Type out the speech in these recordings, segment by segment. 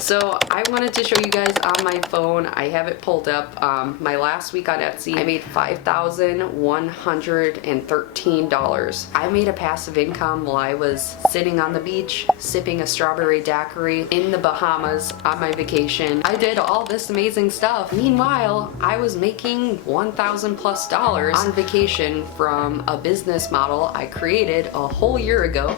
So I wanted to show you guys on my phone. I have it pulled up. My last week on Etsy, I made $5,113. I made a passive income while I was sitting on the beach, sipping a strawberry daiquiri in the Bahamas on my vacation. I did all this amazing stuff. Meanwhile, I was making $1,000+ on vacation from a business model I created a whole year ago.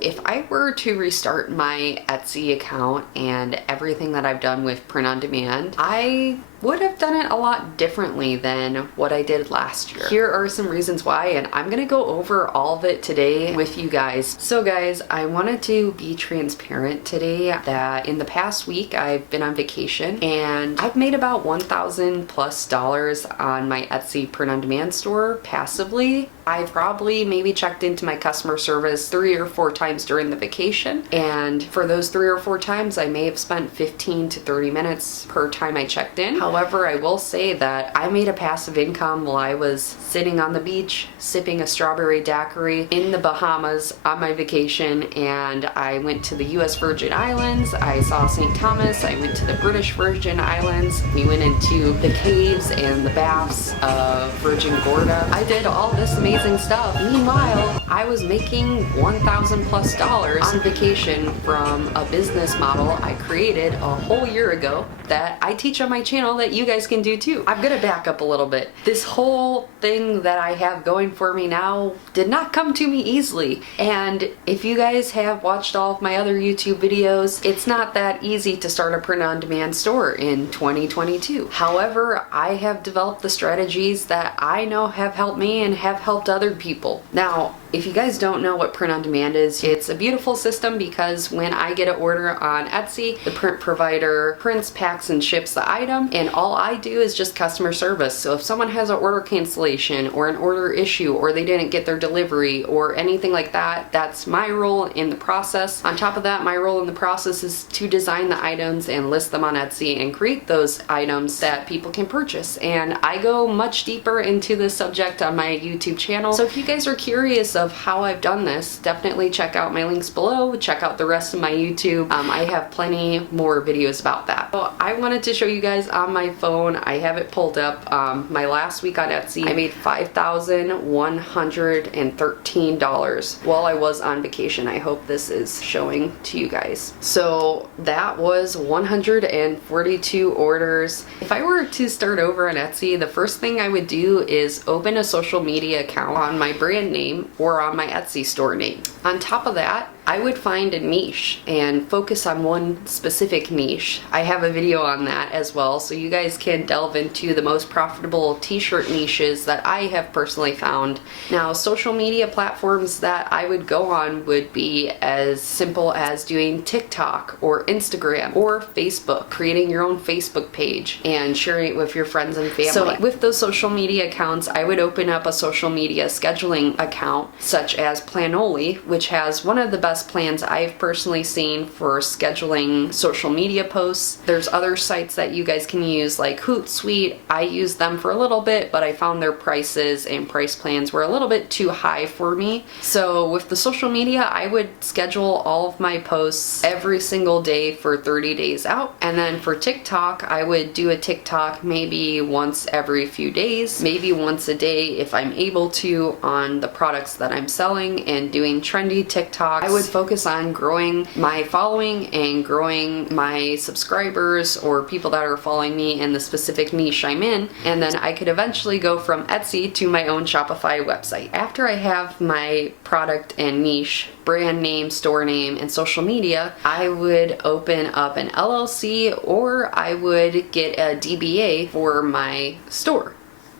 If I were to restart my Etsy account and everything that I've done with print on demand, I would have done it a lot differently than what I did last year. Here are some reasons why, and I'm gonna go over all of it today with you guys. So guys, I wanted to be transparent today that in the past week I've been on vacation and I've made about $1,000+ on my Etsy print on demand store passively. I probably maybe checked into my customer service 3 or 4 times during the vacation, and for those 3 or 4 times I may have spent 15 to 30 minutes per time I checked in. However, I will say that I made a passive income while I was sitting on the beach, sipping a strawberry daiquiri in the Bahamas on my vacation, and I went to the US Virgin Islands, I saw St. Thomas, I went to the British Virgin Islands, we went into the caves and the baths of Virgin Gorda. I did all this amazing stuff. Meanwhile, I was making $1,000+ on vacation from a business model I created a whole year ago that I teach on my channel that you guys can do too. I'm gonna back up a little bit. This whole thing that I have going for me now did not come to me easily. And if you guys have watched all of my other YouTube videos, it's not that easy to start a print-on-demand store in 2022. However, I have developed the strategies that I know have helped me and have helped other people. Now, if you guys don't know what print on demand is, it's a beautiful system because when I get an order on Etsy, the print provider prints, packs, and ships the item, and all I do is just customer service. So if someone has an order cancellation or an order issue or they didn't get their delivery or anything like that, that's my role in the process. On top of that, my role in the process is to design the items and list them on Etsy and create those items that people can purchase. And I go much deeper into this subject on my YouTube channel. So if you guys are curious of how I've done this, definitely check out my links below, check out the rest of my YouTube. I have plenty more videos about that. So I wanted to show you guys on my phone. I have it pulled up. My last week on Etsy, I made $5,113 while I was on vacation. I hope this is showing to you guys. So that was 142 orders. If I were to start over on Etsy, the first thing I would do is open a social media account on my brand name or on my Etsy store name. On top of that, I would find a niche and focus on one specific niche. I have a video on that as well, so you guys can delve into the most profitable t-shirt niches that I have personally found. Now, social media platforms that I would go on would be as simple as doing TikTok or Instagram or Facebook, creating your own Facebook page and sharing it with your friends and family. So with those social media accounts, I would open up a social media scheduling account such as Planoly, which has one of the best plans I've personally seen for scheduling social media posts. There's other sites that you guys can use like Hootsuite. I used them for a little bit, but I found their prices and price plans were a little bit too high for me. So with the social media, I would schedule all of my posts every single day for 30 days out. And then for TikTok, I would do a TikTok maybe once every few days, maybe once a day if I'm able to, on the products that I'm selling and doing trendy TikToks. I would focus on growing my following and growing my subscribers or people that are following me in the specific niche I'm in, and then I could eventually go from Etsy to my own Shopify website. After I have my product and niche, brand name, store name, and social media, I would open up an LLC or I would get a DBA for my store.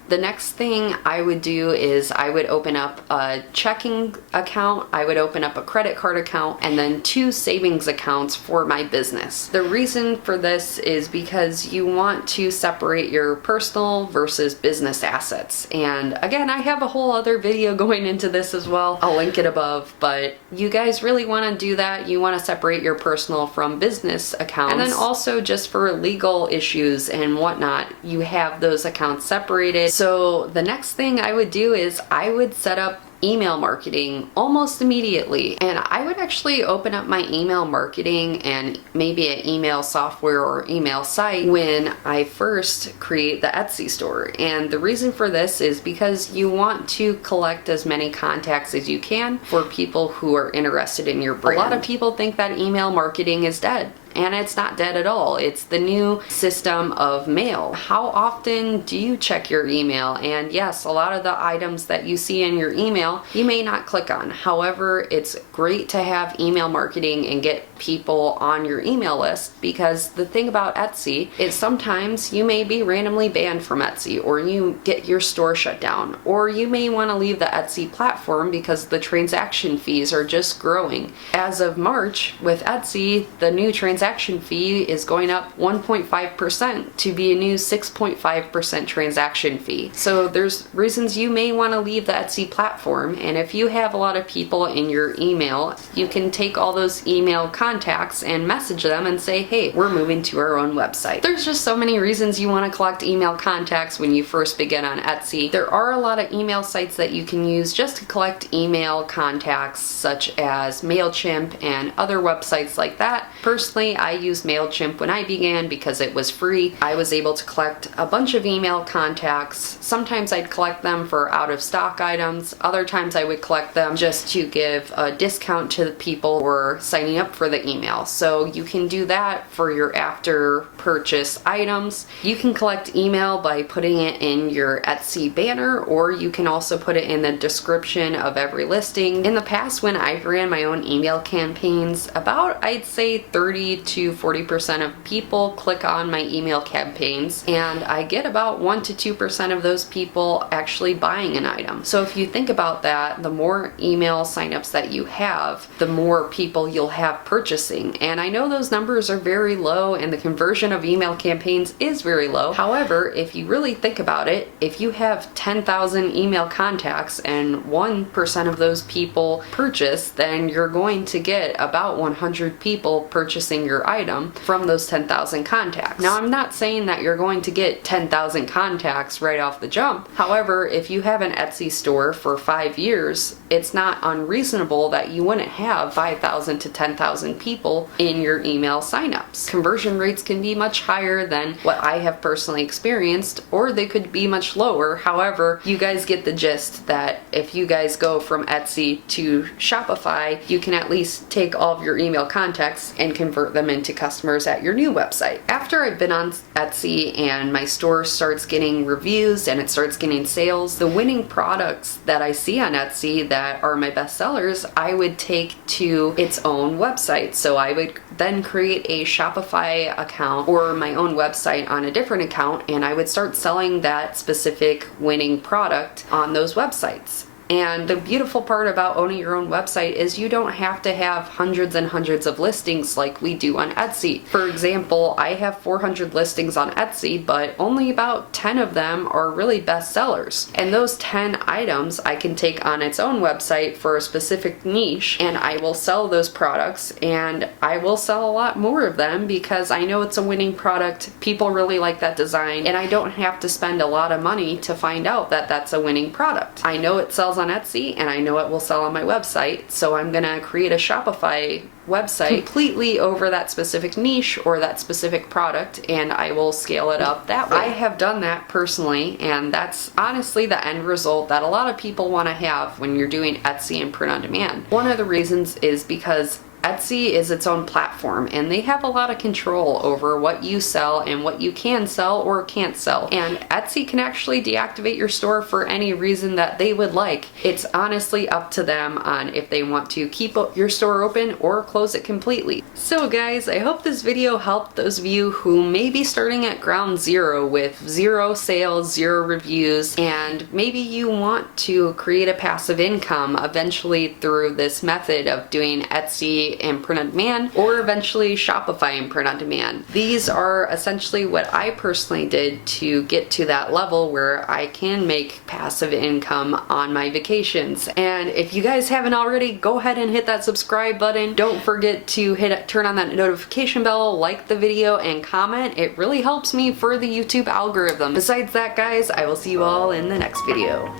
The next thing I would do is I would open up a checking account, I would open up a credit card account, and then 2 savings accounts for my business. The reason for this is because you want to separate your personal versus business assets. And again, I have a whole other video going into this as well. I'll link it above, but you guys really want to do that. You want to separate your personal from business accounts. And then also just for legal issues and whatnot, you have those accounts separated. So the next thing I would do is I would set up email marketing almost immediately. And I would actually open up my email marketing and maybe an email software or email site when I first create the Etsy store. And the reason for this is because you want to collect as many contacts as you can for people who are interested in your brand. A lot of people think that email marketing is dead. And it's not dead at all. It's the new system of mail. How often do you check your email? And yes, a lot of the items that you see in your email, you may not click on. However, it's great to have email marketing and get people on your email list, because the thing about Etsy is sometimes you may be randomly banned from Etsy, or you get your store shut down, or you may want to leave the Etsy platform because the transaction fees are just growing. As of March, with Etsy, the new transaction fee is going up 1.5% to be a new 6.5% transaction fee. So there's reasons you may want to leave the Etsy platform, and if you have a lot of people in your email, you can take all those email contacts and message them and say, hey, we're moving to our own website. There's just so many reasons you want to collect email contacts when you first begin on Etsy. There are a lot of email sites that you can use just to collect email contacts, such as MailChimp and other websites like that. Personally, I used MailChimp when I began because it was free. I was able to collect a bunch of email contacts. Sometimes I'd collect them for out of stock items. Other times I would collect them just to give a discount to the people who are signing up for the email. So you can do that for your after purchase items. You can collect email by putting it in your Etsy banner, or you can also put it in the description of every listing. In the past, when I ran my own email campaigns, about I'd say 30 to 40% of people click on my email campaigns, and I get about 1 to 2% of those people actually buying an item. So if you think about that, the more email signups that you have, the more people you'll have purchasing. And I know those numbers are very low and the conversion of email campaigns is very low. However, if you really think about it, if you have 10,000 email contacts and 1% of those people purchase, then you're going to get about 100 people purchasing your item from those 10,000 contacts. Now, I'm not saying that you're going to get 10,000 contacts right off the jump. However, if you have an Etsy store for 5 years, it's not unreasonable that you wouldn't have 5,000 to 10,000 people in your email signups. Conversion rates can be much higher than what I have personally experienced, or they could be much lower. However, you guys get the gist that if you guys go from Etsy to Shopify, you can at least take all of your email contacts and convert them into customers at your new website. After I've been on Etsy and my store starts getting reviews and it starts getting sales, the winning products that I see on Etsy that are my best sellers, I would take to its own website. So I would then create a Shopify account or my own website on a different account, and I would start selling that specific winning product on those websites. And the beautiful part about owning your own website is you don't have to have hundreds and hundreds of listings like we do on Etsy. For example, I have 400 listings on Etsy, but only about 10 of them are really best sellers. And those 10 items I can take on its own website for a specific niche, and I will sell those products, and I will sell a lot more of them because I know it's a winning product. People really like that design, and I don't have to spend a lot of money to find out that that's a winning product. I know it sells on Etsy, and I know it will sell on my website, so I'm gonna create a Shopify website completely over that specific niche or that specific product, and I will scale it up that way. I have done that personally, and that's honestly the end result that a lot of people want to have when you're doing Etsy and print on demand. One of the reasons is because Etsy is its own platform, and they have a lot of control over what you sell and what you can sell or can't sell. And Etsy can actually deactivate your store for any reason that they would like. It's honestly up to them on if they want to keep your store open or close it completely. So guys, I hope this video helped those of you who may be starting at ground zero with 0 sales, 0 reviews, and maybe you want to create a passive income eventually through this method of doing Etsy and print on demand, or eventually Shopify and print on demand. These are essentially what I personally did to get to that level where I can make passive income on my vacations. And if you guys haven't already, go ahead and hit that subscribe button. Don't forget to turn on that notification bell, like the video, and comment. It really helps me for the YouTube algorithm. Besides that, guys, I will see you all in the next video.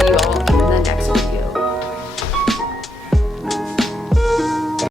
see you all